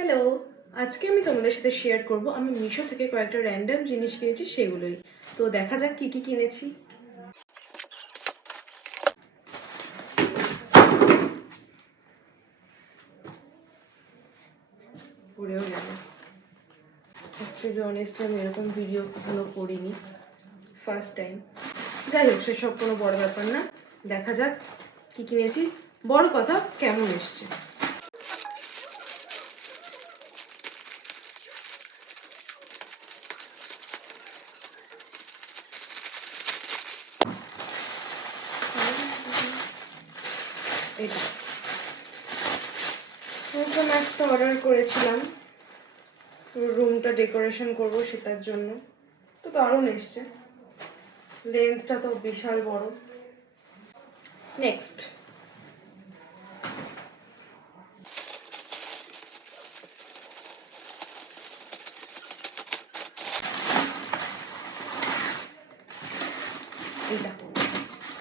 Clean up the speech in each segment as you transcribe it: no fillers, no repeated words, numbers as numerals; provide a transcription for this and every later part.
Hello, আজকে আমি তোমাদের সাথে শেয়ার করব আমি মিশো থেকে কয়েকটা র্যান্ডম জিনিস কিনেছি সেগুলোই। তো দেখা যাক কি কি কিনেছি। পড়েও গেল। অ্যাকচুয়ালি অনেস্টলি আমি এরকম ভিডিও কখনো করিনি, ফার্স্ট টাইম। যাই হোক, সেসব কোনো বড় ব্যাপার না। দেখা যাক কি কিনেছি, বড় কথা কেমন এসছে। এটা নতুন একটা অর্ডার করেছিলাম, রুমটা ডেকোরেশন করব সেটার জন্য। তো দারুণ এসছে, লেন্সটা তো বিশাল বড়। নেক্সট, এটা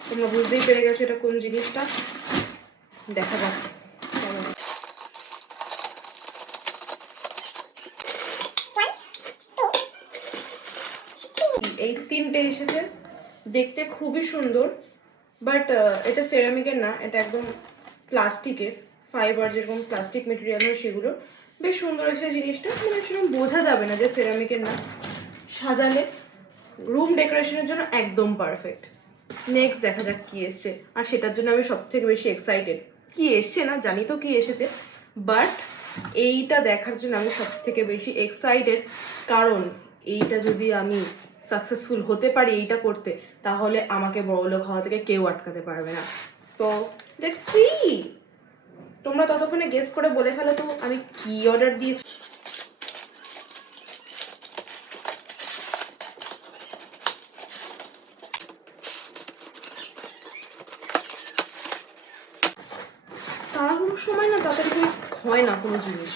তোমরা বুঝতেই পেরে গেছো এটা কোন জিনিসটা। দেখা যাক এই তিনটে এসেছে, দেখতে খুবই সুন্দর। বাট এটা সেরামিকের না, এটা একদম প্লাস্টিকের, ফাইবার, যেরকম প্লাস্টিক মেটেরিয়াল হয় সেগুলো। বেশ সুন্দর এসেছে জিনিসটা, মানে সেরকম বোঝা যাবে না যে সেরামিকের না। সাজালে রুম ডেকোরেশনের জন্য একদম পারফেক্ট। নেক্সট দেখা যাক কি এসছে, আর সেটার জন্য আমি সব থেকে বেশি এক্সাইটেড। কি এসছে না জানি তো কি এসেছে, বাট এইটা দেখার জন্য আমি সব থেকে বেশি এক্সাইটেড। কারণ এইটা যদি আমি সাকসেসফুল হতে পারি এইটা করতে, তাহলে আমাকে বড়লোক হওয়া থেকে কেউ আটকাতে পারবে না। So let's see. তোমরা ততক্ষণে গেস করে বলে ফেলো তো আমি কি অর্ডার দিয়েছি। তাড়াহুড়োর সময় না তাড়াতাড়ি হয় না কোনো জিনিস,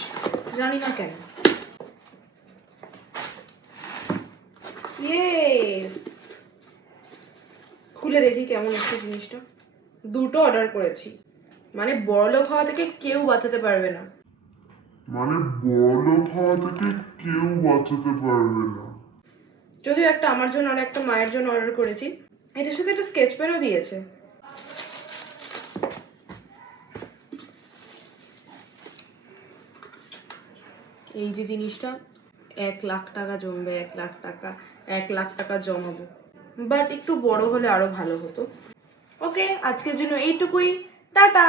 জানি না কেন। ইয়েস, খুলে দেখি কেমন একটা জিনিসটা। দুটো অর্ডার করেছি, মানে বড়লোক হওয়া থেকে কেউ বাঁচাতে পারবে না। যদিও একটা আমার জন্য আর একটা মায়ের জন্য অর্ডার করেছি। এটার সাথে একটা স্কেচ পেনও দিয়েছে। এই যে জিনিসটা 1,00,000 টাকা জমবে, 1,00,000 টাকা, 1,00,000 টাকা জমাবো। বাট একটু বড় হলে আরো ভালো হতো। ওকে, আজকের জন্য এইটুকুই। টাটা।